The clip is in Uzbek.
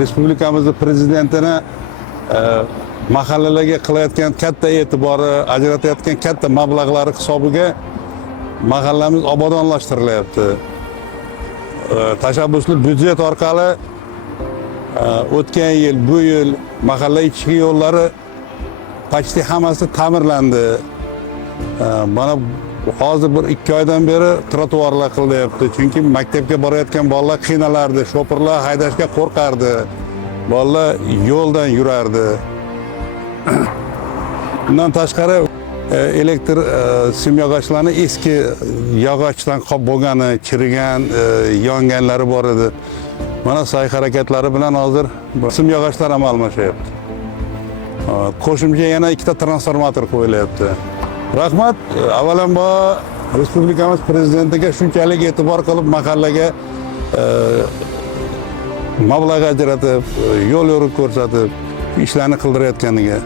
Respublikamizning prezidentini mahallalarga qilayotgan katta e'tibori, ajratayotgan katta mablag'lari hisobiga mahallamiz obodonlashtirilyapti. Tashabbusli byudjet orqali o'tgan yil, bu yil mahalla ichki yo'llari почти hammasi ta'mirlandi. Mana hozir bir 2 oydan beri trotuarlar qilyapti. Chunki maktabga borayotgan bolalar qiynalardi, sho'pirlar haydashga qo'rqardi. Bolalar yo'ldan yurardi. Bundan tashqari elektr simyog'ochlarini eski yog'ochdan qolib bo'lgani, chirigan, yonganlari bor edi. Mana sa'y harakatlari bilan hozir simyog'ochlar ham almashyapti. Qo'shimcha yana 2 ta transformator qo'yilyapti. Rahmat, avvalambor Respublikamiz prezidentiga shunchalik e'tibor qilib mahallaga mablag' ajratib, yo'l yo'riq ko'rsatib, ishlarni qildirayotganiga.